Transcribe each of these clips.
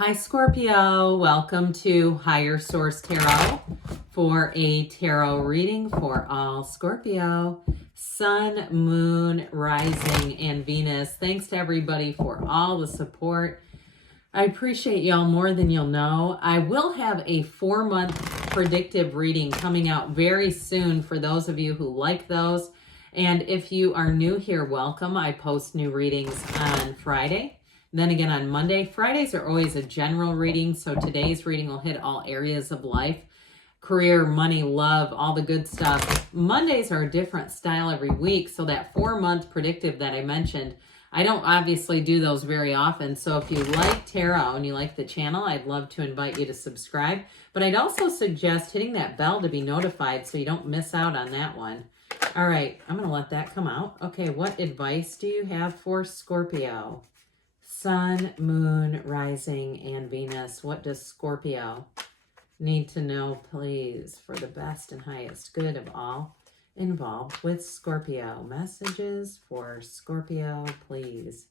Hi Scorpio, welcome to Higher Source Tarot for a tarot reading for all Scorpio, Sun, Moon, Rising, and Venus. Thanks to everybody for all the support. I appreciate y'all more than you'll know. I will have a 4-month predictive reading coming out very soon for those of you who like those. And if you are new here, welcome. I post new readings on Friday. Then again on Monday. Fridays are always a general reading, so today's reading will hit all areas of life. Career, money, love, all the good stuff. Mondays are a different style every week, so that 4-month predictive that I mentioned, I don't obviously do those very often, so if you like tarot and you like the channel, I'd love to invite you to subscribe. But I'd also suggest hitting that bell to be notified so you don't miss out on that one. All right, I'm going to let that come out. Okay, what advice do you have for Scorpio? Sun, Moon, Rising, and Venus. What does Scorpio need to know, please, for the best and highest good of all involved with Scorpio? Messages for Scorpio, please.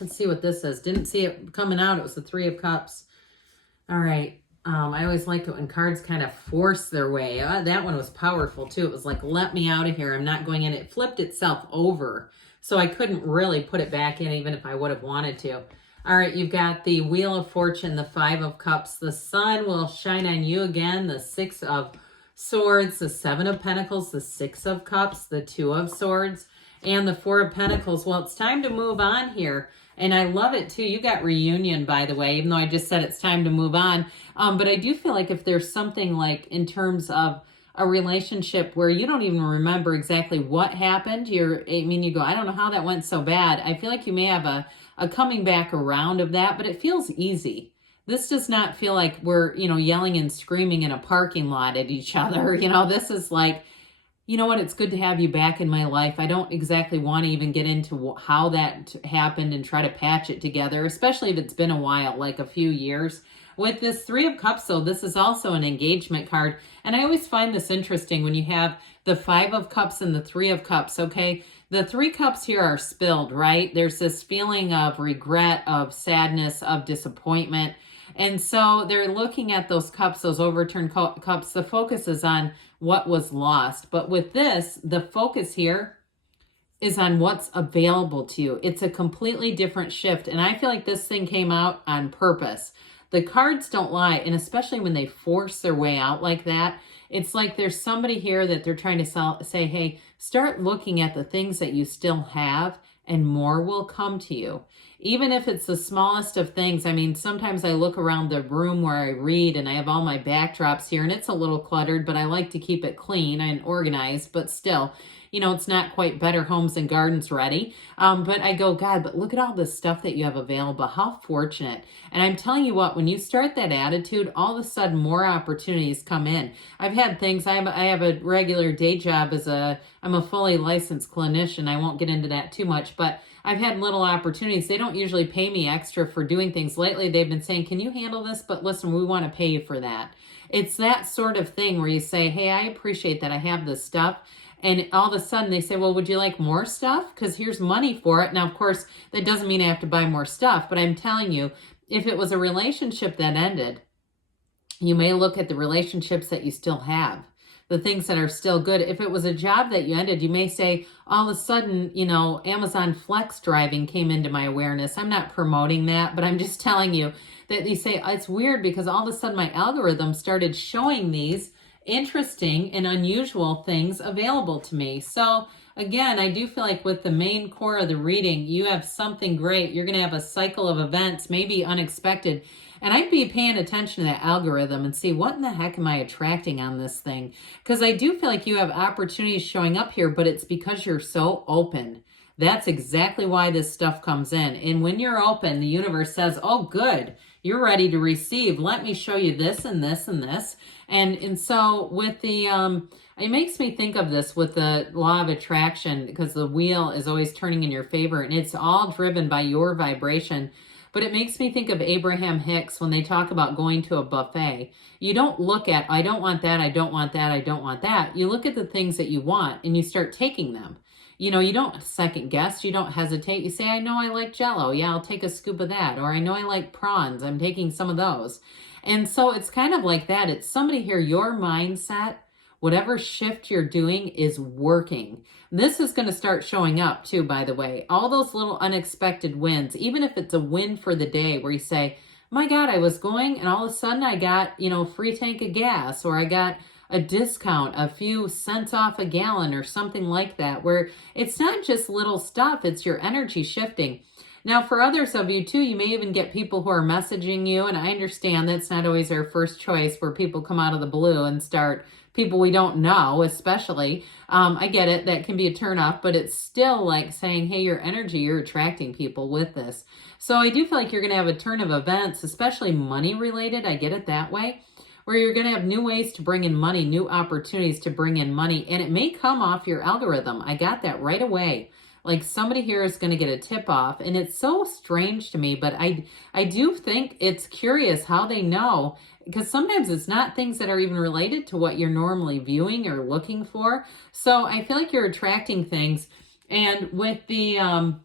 Let's see what this says. Didn't see it coming out. It was the Three of Cups. All right. I always like it when cards kind of force their way. That one was powerful, too. It was like, let me out of here. I'm not going in. It flipped itself over. So I couldn't really put it back in even if I would have wanted to. All right, you've got the Wheel of Fortune, the Five of Cups. The sun will shine on you again. The Six of Swords, the Seven of Pentacles, the Six of Cups, the Two of Swords, and the Four of Pentacles. Well, it's time to move on here. And I love it too. You got reunion, by the way, even though I just said it's time to move on. But I do feel like if there's something like in terms of a relationship where you don't even remember exactly what happened, you go, I don't know how that went so bad. I feel like you may have a coming back around of that, but it feels easy. This does not feel like we're, yelling and screaming in a parking lot at each other. This is like, you know what, it's good to have you back in my life. I don't exactly want to even get into how that happened and try to patch it together, especially if it's been a while, like a few years. With this Three of Cups, though, this is also an engagement card. And I always find this interesting when you have the Five of Cups and the Three of Cups, okay? The Three Cups here are spilled, right? There's this feeling of regret, of sadness, of disappointment. And so they're looking at those cups, those overturned cups. The focus is on what was lost. But with this, the focus here is on what's available to you. It's a completely different shift. And I feel like this thing came out on purpose. The cards don't lie, and especially when they force their way out like that, it's like there's somebody here that they're trying to say, hey, start looking at the things that you still have and more will come to you. Even if it's the smallest of things. I mean, sometimes I look around the room where I read and I have all my backdrops here and it's a little cluttered, but I like to keep it clean and organized, but still, it's not quite Better Homes and Gardens ready. But I go, God, but look at all this stuff that you have available. How fortunate. And I'm telling you what, when you start that attitude, all of a sudden more opportunities come in. I've had things, I have a regular day job I'm a fully licensed clinician. I won't get into that too much, but I've had little opportunities. They don't usually pay me extra for doing things. Lately, they've been saying, can you handle this? But listen, we want to pay you for that. It's that sort of thing where you say, hey, I appreciate that I have this stuff. And all of a sudden they say, well, would you like more stuff? Because here's money for it. Now, of course, that doesn't mean I have to buy more stuff. But I'm telling you, if it was a relationship that ended, you may look at the relationships that you still have, the things that are still good. If it was a job that you ended, you may say, all of a sudden, Amazon Flex driving came into my awareness. I'm not promoting that, but I'm just telling you that you say, it's weird because all of a sudden my algorithm started showing these interesting and unusual things available to me. So again, I do feel like with the main core of the reading, you have something great. You're going to have a cycle of events, maybe unexpected. And I'd be paying attention to that algorithm and see what in the heck am I attracting on this thing? Because I do feel like you have opportunities showing up here, but it's because you're so open. That's exactly why this stuff comes in. And when you're open, the universe says, oh, good, you're ready to receive. Let me show you this and this and this. And so with the, it makes me think of this with the law of attraction, because the wheel is always turning in your favor and it's all driven by your vibration. But it makes me think of Abraham Hicks when they talk about going to a buffet. You don't look at, I don't want that, I don't want that, I don't want that. You look at the things that you want and you start taking them. you know, you don't second guess, you don't hesitate. You say, I know I like Jell-O. Yeah, I'll take a scoop of that. Or I know I like prawns. I'm taking some of those. And so it's kind of like that. It's somebody here, your mindset, whatever shift you're doing is working. This is going to start showing up too, by the way. All those little unexpected wins, even if it's a win for the day where you say, my God, I was going and all of a sudden I got, you know, free tank of gas, or I got a discount, a few cents off a gallon or something like that, where it's not just little stuff, it's your energy shifting. Now, for others of you too, you may even get people who are messaging you, and I understand that's not always our first choice where people come out of the blue and start, people we don't know especially. I get it, that can be a turn off, but it's still like saying, hey, your energy, you're attracting people with this. So I do feel like you're going to have a turn of events, especially money related. I get it that way, where you're going to have new ways to bring in money, new opportunities to bring in money, and it may come off your algorithm. I got that right away. Like somebody here is going to get a tip off, and it's so strange to me, but I do think it's curious how they know, because sometimes it's not things that are even related to what you're normally viewing or looking for. So I feel like you're attracting things, and with the and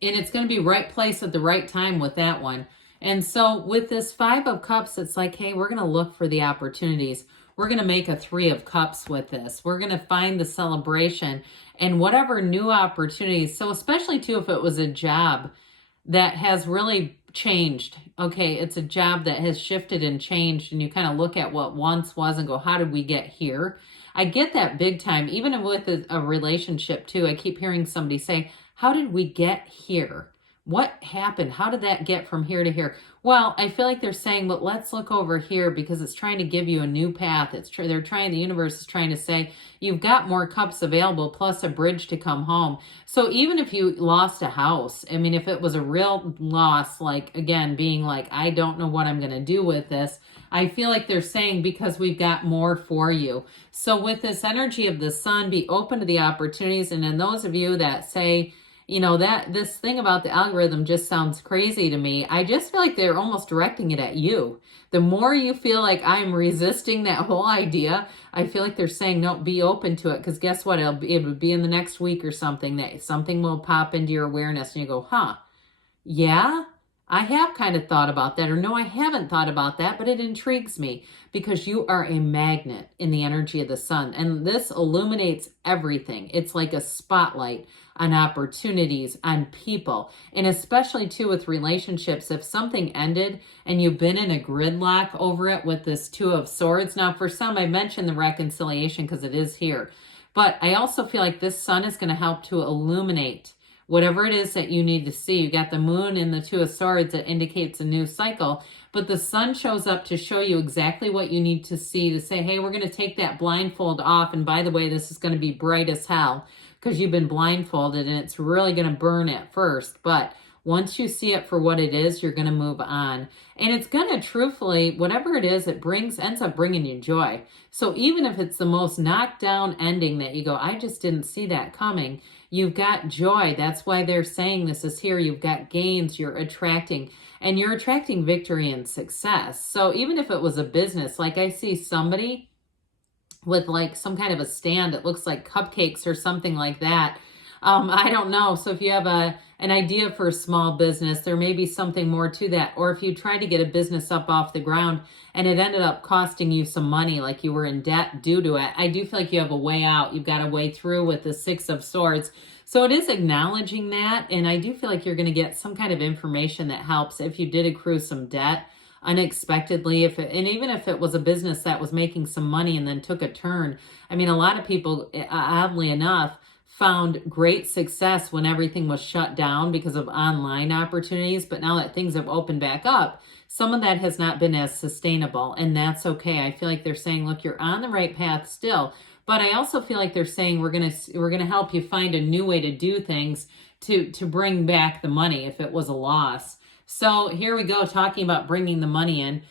it's going to be right place at the right time with that one. And so with this 5 of Cups, it's like, hey, we're going to look for the opportunities. We're going to make a 3 of Cups with this. We're going to find the celebration and whatever new opportunities. So especially too, if it was a job that has really changed. Okay, it's a job that has shifted and changed, and you kind of look at what once was and go, how did we get here? I get that big time. Even with a relationship too, I keep hearing somebody say, how did we get here? What happened? How did that get from here to here? Well, I feel like they're saying, but let's look over here, because it's trying to give you a new path. The universe is trying to say, you've got more cups available plus a bridge to come home. So even if you lost a house, I mean, if it was a real loss, like again, being like, I don't know what I'm going to do with this, I feel like they're saying, because we've got more for you. So with this energy of the sun, be open to the opportunities. And then those of you that say, you know, that this thing about the algorithm just sounds crazy to me, I just feel like they're almost directing it at you. The more you feel like I'm resisting that whole idea, I feel like they're saying, no, be open to it. Because guess what? It would be in the next week or something that something will pop into your awareness and you go, huh, yeah, I have kind of thought about that. Or no, I haven't thought about that, but it intrigues me, because you are a magnet in the energy of the sun. And this illuminates everything. It's like a spotlight on opportunities, on people, and especially too with relationships. If something ended and you've been in a gridlock over it with this 2 of Swords. Now, for some, I mentioned the reconciliation because it is here, but I also feel like this sun is going to help to illuminate whatever it is that you need to see. You got the moon and the 2 of Swords that indicates a new cycle, but the sun shows up to show you exactly what you need to see, to say, hey, we're going to take that blindfold off. And by the way, this is going to be bright as hell, because you've been blindfolded, and it's really going to burn at first. But once you see it for what it is, you're going to move on. And it's going to, truthfully, whatever it is, it ends up bringing you joy. So even if it's the most knocked down ending that you go, I just didn't see that coming, you've got joy. That's why they're saying this is here. You've got gains, you're attracting, and you're attracting victory and success. So even if it was a business, like I see somebody with like some kind of a stand that looks like cupcakes or something like that. I don't know. So if you have an idea for a small business, there may be something more to that. Or if you tried to get a business up off the ground and it ended up costing you some money, like you were in debt due to it, I do feel like you have a way out. You've got a way through with the 6 of Swords. So it is acknowledging that. And I do feel like you're going to get some kind of information that helps if you did accrue some debt unexpectedly, and even if it was a business that was making some money and then took a turn. I mean, a lot of people, oddly enough, found great success when everything was shut down because of online opportunities. But now that things have opened back up, some of that has not been as sustainable, and that's okay. I feel like they're saying, look, you're on the right path still. But I also feel like they're saying we're gonna help you find a new way to do things to bring back the money if it was a loss. So here we go, talking about bringing the money in.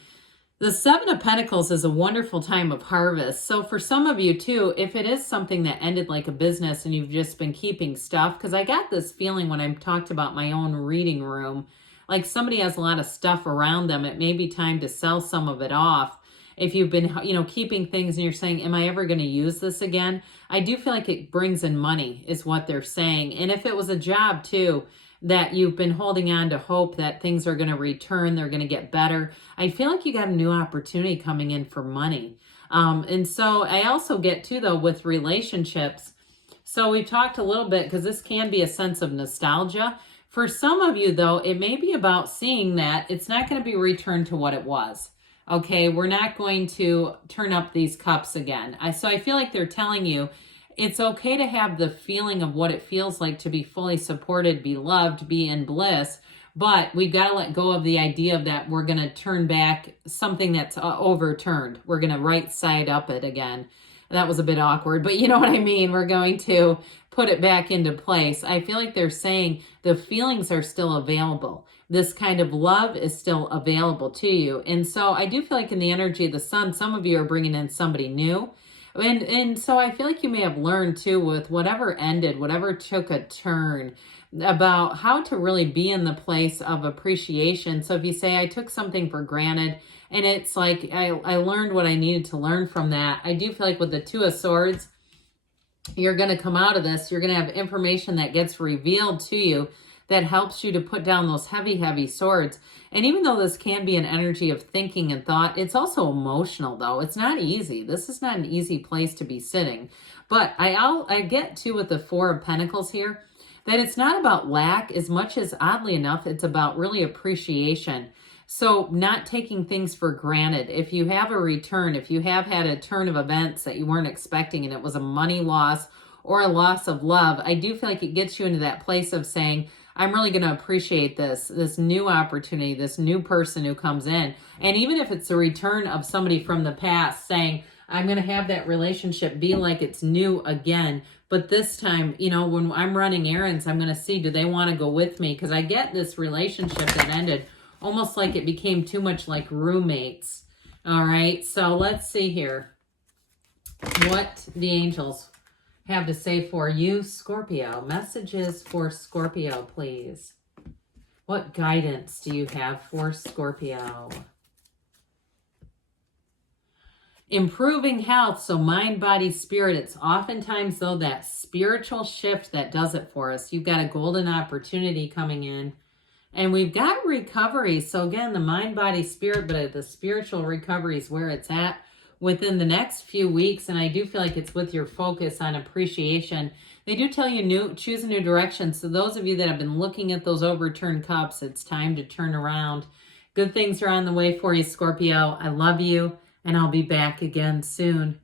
The 7 of Pentacles is a wonderful time of harvest. So for some of you too, if it is something that ended like a business and you've just been keeping stuff, because I got this feeling when I talked about my own reading room, like somebody has a lot of stuff around them. It may be time to sell some of it off. if you've been, keeping things and you're saying, am I ever going to use this again? I do feel like it brings in money is what they're saying. And if it was a job too, that you've been holding on to hope that things are going to return, they're going to get better, I feel like you got a new opportunity coming in for money. And so I also get too, though, with relationships. So we talked a little bit, because this can be a sense of nostalgia. For some of you, though, it may be about seeing that it's not going to be returned to what it was. Okay, we're not going to turn up these cups again. So I feel like they're telling you it's okay to have the feeling of what it feels like to be fully supported, be loved, be in bliss. But we've got to let go of the idea of that we're going to turn back something that's overturned. We're going to right side up it again. That was a bit awkward, but you know what I mean? We're going to put it back into place. I feel like they're saying the feelings are still available. This kind of love is still available to you. And so I do feel like in the energy of the sun, some of you are bringing in somebody new. And so I feel like you may have learned too, with whatever ended, whatever took a turn, about how to really be in the place of appreciation. So if you say, I took something for granted, and it's like, I learned what I needed to learn from that. I do feel like with the Two of Swords, you're going to come out of this. You're going to have information that gets revealed to you that helps you to put down those heavy, heavy swords. And even though this can be an energy of thinking and thought, it's also emotional, though. It's not easy. This is not an easy place to be sitting. But I get to with the Four of Pentacles here, that it's not about lack as much as, oddly enough, it's about really appreciation. So not taking things for granted. If you have a return, if you have had a turn of events that you weren't expecting and it was a money loss or a loss of love, I do feel like it gets you into that place of saying, I'm really going to appreciate this new opportunity, this new person who comes in. And even if it's a return of somebody from the past saying, I'm going to have that relationship be like it's new again. But this time, when I'm running errands, I'm going to see, do they want to go with me? Because I get this relationship that ended almost like it became too much like roommates. All right, so let's see here what the angels have to say for you, Scorpio. Messages for Scorpio, please. What guidance do you have for Scorpio? Improving health, so mind, body, spirit. It's oftentimes, though, that spiritual shift that does it for us. You've got a golden opportunity coming in. And we've got recovery. So again, the mind, body, spirit, but the spiritual recovery is where it's at within the next few weeks. And I do feel like it's with your focus on appreciation. They do tell you choose a new direction. So those of you that have been looking at those overturned cups, it's time to turn around. Good things are on the way for you, Scorpio. I love you, and I'll be back again soon.